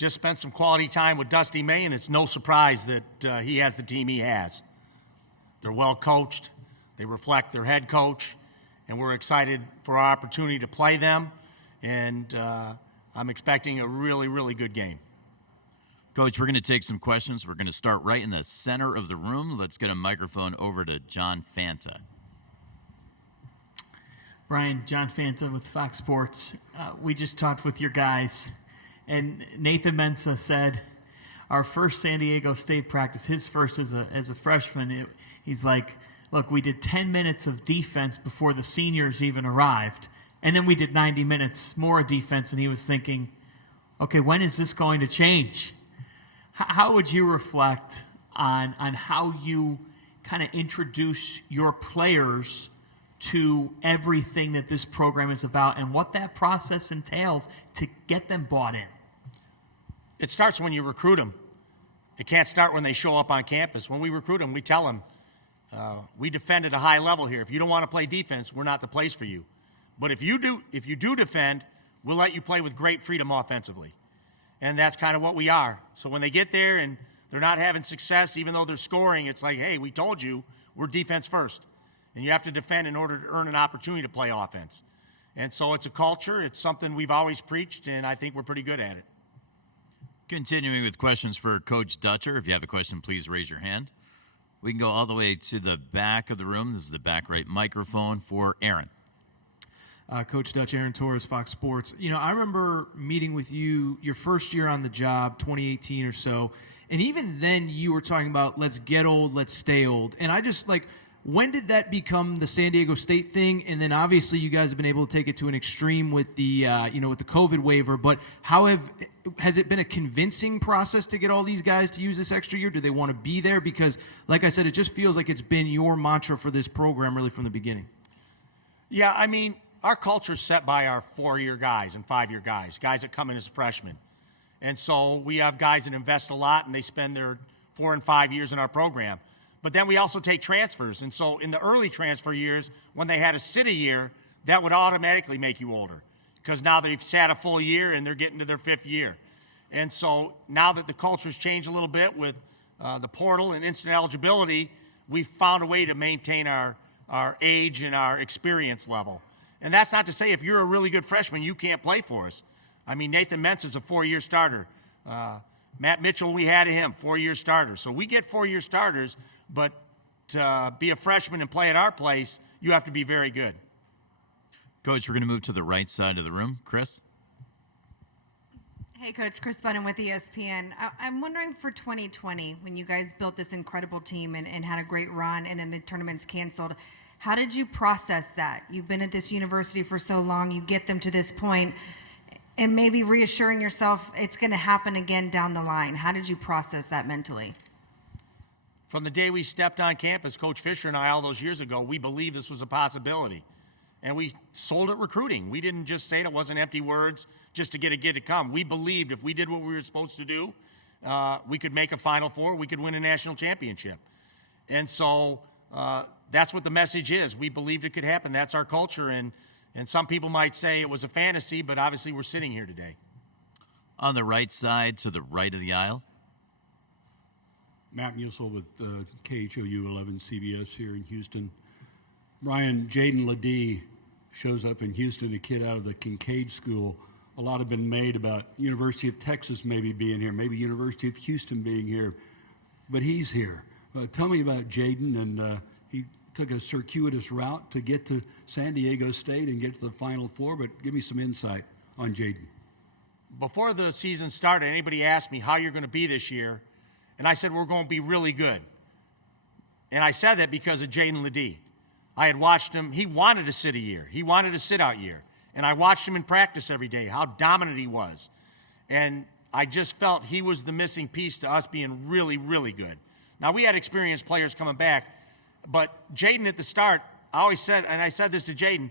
just spent some quality time with Dusty May, and it's no surprise that he has the team he has. They're well coached. They reflect their head coach, and we're excited for our opportunity to play them, and I'm expecting a really, really good game. Coach, we're going to take some questions. We're going to start right in the center of the room. Let's get a microphone over to John Fanta. Brian, John Fanta with Fox Sports. We just talked with your guys, and Nathan Mensah said our first San Diego State practice, his first as a freshman, he's like, look, we did 10 minutes of defense before the seniors even arrived, and then we did 90 minutes more defense, and he was thinking, okay, when is this going to change? How would you reflect on how you kind of introduce your players to everything that this program is about and what that process entails to get them bought in? It starts when you recruit them. It can't start when they show up on campus. When we recruit them, we tell them, we defend at a high level here. If you don't want to play defense, we're not the place for you. But if you do defend, we'll let you play with great freedom offensively. And that's kind of what we are. So when they get there and they're not having success, even though they're scoring, it's like, hey, we told you we're defense first. And you have to defend in order to earn an opportunity to play offense. And so it's a culture. It's something we've always preached, and I think we're pretty good at it. Continuing with questions for Coach Dutcher. If you have a question, please raise your hand. We can go all the way to the back of the room. This is the back right microphone for Aaron. Coach Dutch, Aaron Torres, Fox Sports. You know, I remember meeting with you your first year on the job, 2018 or so, and even then you were talking about let's get old, let's stay old. And I just, like, when did that become the San Diego State thing? And then obviously you guys have been able to take it to an extreme with the, with the COVID waiver. But has it been a convincing process to get all these guys to use this extra year? Do they want to be there? Because, like I said, it just feels like it's been your mantra for this program really from the beginning. Yeah, I mean, our culture is set by our 4-year guys and 5-year guys that come in as freshmen. And so we have guys that invest a lot, and they spend their 4 and 5 years in our program. But then we also take transfers. And so in the early transfer years, when they had to sit a year, that would automatically make you older because now they've sat a full year and they're getting to their 5th year. And so now that the culture's changed a little bit with the portal and instant eligibility, we've found a way to maintain our age and our experience level. And that's not to say if you're a really good freshman, you can't play for us. I mean, Nathan Mensah is a 4-year starter. Matt Mitchell, we had him, 4-year starter. So we get 4-year starters, but to be a freshman and play at our place, you have to be very good. Coach, we're going to move to the right side of the room. Chris? Hey, Coach. Chris Budden with ESPN. I'm wondering for 2020, when you guys built this incredible team and had a great run and then the tournament's canceled, how did you process that? You've been at this university for so long, you get them to this point, and maybe reassuring yourself it's going to happen again down the line. How did you process that mentally? From the day we stepped on campus, Coach Fisher and I, all those years ago, we believed this was a possibility. And we sold it recruiting. We didn't just say it wasn't empty words just to get a kid to come. We believed if we did what we were supposed to do, we could make a Final Four, we could win a national championship. And so that's what the message is. We believed it could happen. That's our culture. And some people might say it was a fantasy, but obviously we're sitting here today. On the right side to the right of the aisle. Matt Musil with KHOU 11 CBS here in Houston. Brian, Jaden Ledee shows up in Houston, a kid out of the Kincaid School. A lot have been made about University of Texas maybe being here, maybe University of Houston being here, but he's here. Tell me about Jaden, and he took a circuitous route to get to San Diego State and get to the Final Four, but give me some insight on Jaden. Before the season started, anybody asked me how you're going to be this year, and I said we're going to be really good. And I said that because of Jaden Ledee. I had watched him. He wanted to sit a year. He wanted a sit-out year. And I watched him in practice every day, how dominant he was. And I just felt he was the missing piece to us being really, really good. Now, we had experienced players coming back, but Jaden at the start, I always said, and I said this to Jaden,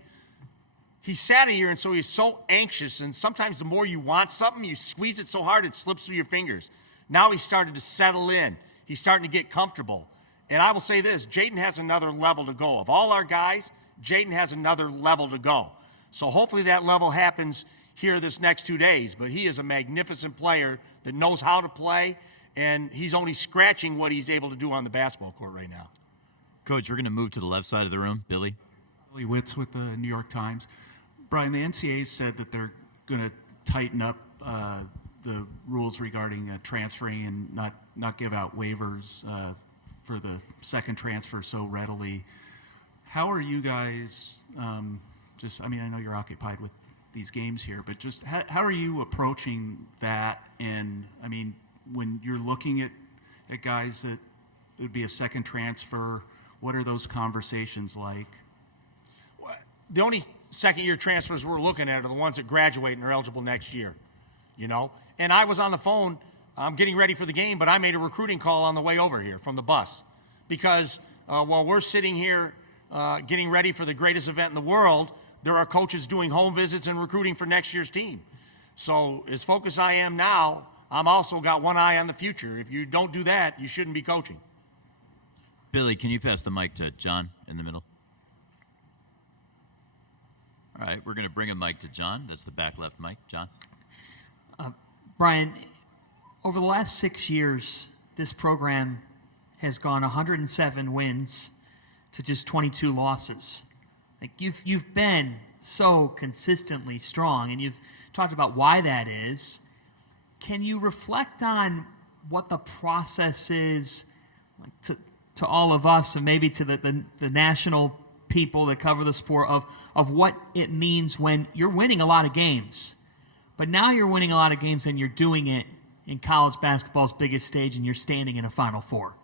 he sat a year, and so he's so anxious, and sometimes the more you want something, you squeeze it so hard it slips through your fingers. Now he's started to settle in. He's starting to get comfortable. And I will say this, Jaden has another level to go. Of all our guys, Jaden has another level to go. So hopefully that level happens here this next 2 days, but he is a magnificent player that knows how to play, and he's only scratching what he's able to do on the basketball court right now. Coach, we're going to move to the left side of the room. Billy? Billy Witz with the New York Times. Brian, the NCAA said that they're going to tighten up the rules regarding transferring and not give out waivers for the second transfer so readily. How are you guys I know you're occupied with these games here, but just how are you approaching that? And, I mean, when you're looking at guys that would be a second transfer, what are those conversations like? The only second-year transfers we're looking at are the ones that graduate and are eligible next year, And I was on the phone getting ready for the game, but I made a recruiting call on the way over here from the bus because while we're sitting here getting ready for the greatest event in the world, there are coaches doing home visits and recruiting for next year's team. So as focused I am now, I'm also got one eye on the future. If you don't do that, you shouldn't be coaching. Billy, can you pass the mic to John in the middle? All right, we're going to bring a mic to John. That's the back left mic. John? Brian, over the last 6 years, this program has gone 107 wins to just 22 losses. Like you've been so consistently strong, and you've talked about why that is. Can you reflect on what the process is to all of us, and maybe to the national people that cover the sport of what it means when you're winning a lot of games, but now you're winning a lot of games and you're doing it in college basketball's biggest stage and you're standing in a Final Four?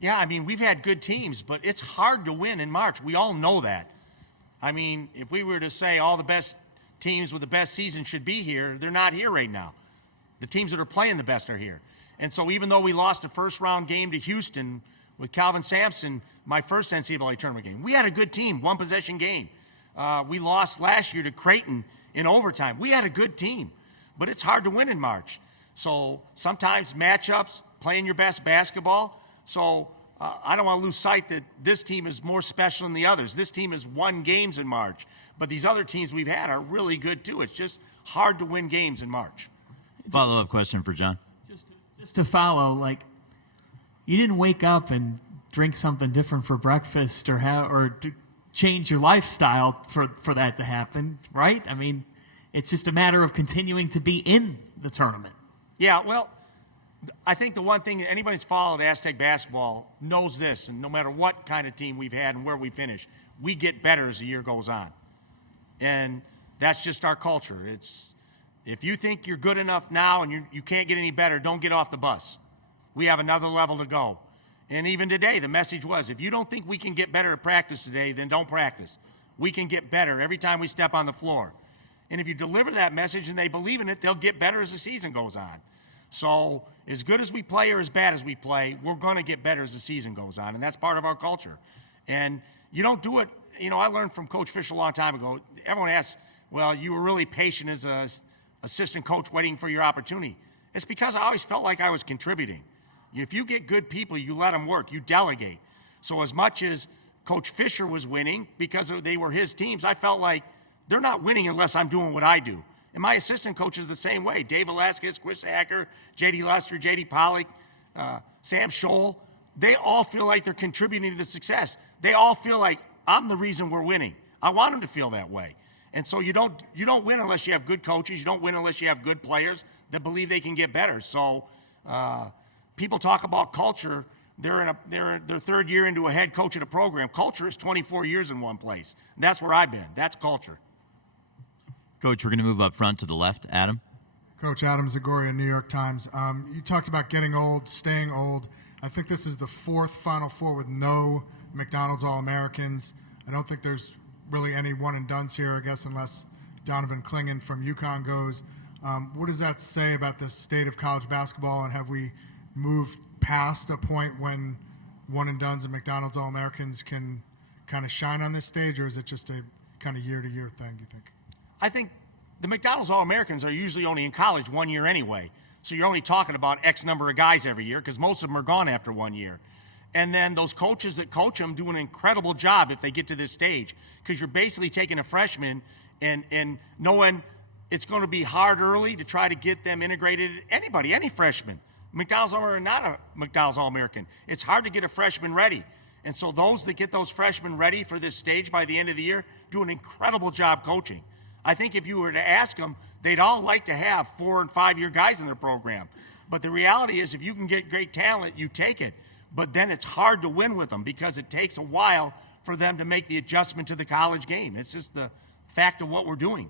Yeah, I mean, we've had good teams, but it's hard to win in March. We all know that. I mean, if we were to say all the best teams with the best season should be here, they're not here right now. The teams that are playing the best are here. And so even though we lost a first-round game to Houston with Calvin Sampson, my first NCAA tournament game, we had a good team, one-possession game. We lost last year to Creighton in overtime. We had a good team, but it's hard to win in March. So sometimes matchups, playing your best basketball. So I don't want to lose sight that this team is more special than the others. This team has won games in March, but these other teams we've had are really good too. It's just hard to win games in March. Follow-up question for John. Just to follow, like, you didn't wake up and drink something different for breakfast or change your lifestyle for that to happen, right? I mean, it's just a matter of continuing to be in the tournament. Yeah, well, I think the one thing that anybody who's followed Aztec basketball knows this, and no matter what kind of team we've had and where we finish, we get better as the year goes on. And that's just our culture. It's if you think you're good enough now and you can't get any better, don't get off the bus. We have another level to go. And even today, the message was, if you don't think we can get better at practice today, then don't practice. We can get better every time we step on the floor. And if you deliver that message and they believe in it, they'll get better as the season goes on. So as good as we play or as bad as we play, we're going to get better as the season goes on, and that's part of our culture. And you don't do it, I learned from Coach Fisher a long time ago. Everyone asks, well, you were really patient as an assistant coach waiting for your opportunity. It's because I always felt like I was contributing. If you get good people, you let them work, you delegate. So as much as Coach Fisher was winning because they were his teams, I felt like they're not winning unless I'm doing what I do. And my assistant coaches the same way. Dave Velasquez, Chris Hacker, J.D. Lester, J.D. Pollock, Sam Scholl. They all feel like they're contributing to the success. They all feel like I'm the reason we're winning. I want them to feel that way. And so you don't win unless you have good coaches. You don't win unless you have good players that believe they can get better. So people talk about culture. They're in their third year into a head coach at a program. Culture is 24 years in one place. And that's where I've been. That's culture. Coach, we're going to move up front to the left. Adam? Coach Adam Zagoria, New York Times. You talked about getting old, staying old. I think this is the fourth Final Four with no McDonald's All-Americans. I don't think there's really any one-and-dones here, I guess, unless Donovan Clingan from UConn goes. What does that say about the state of college basketball, and have we moved past a point when one-and-dones and McDonald's All-Americans can kind of shine on this stage, or is it just a kind of year-to-year thing, you think? I think the McDonald's All-Americans are usually only in college 1 year anyway. So you're only talking about X number of guys every year because most of them are gone after 1 year. And then those coaches that coach them do an incredible job if they get to this stage because you're basically taking a freshman and knowing it's going to be hard early to try to get them integrated. Anybody, any freshman, McDonald's or not a McDonald's All-American, it's hard to get a freshman ready. And so those that get those freshmen ready for this stage by the end of the year do an incredible job coaching. I think if you were to ask them, they'd all like to have 4- and 5-year guys in their program. But the reality is if you can get great talent, you take it. But then it's hard to win with them because it takes a while for them to make the adjustment to the college game. It's just the fact of what we're doing.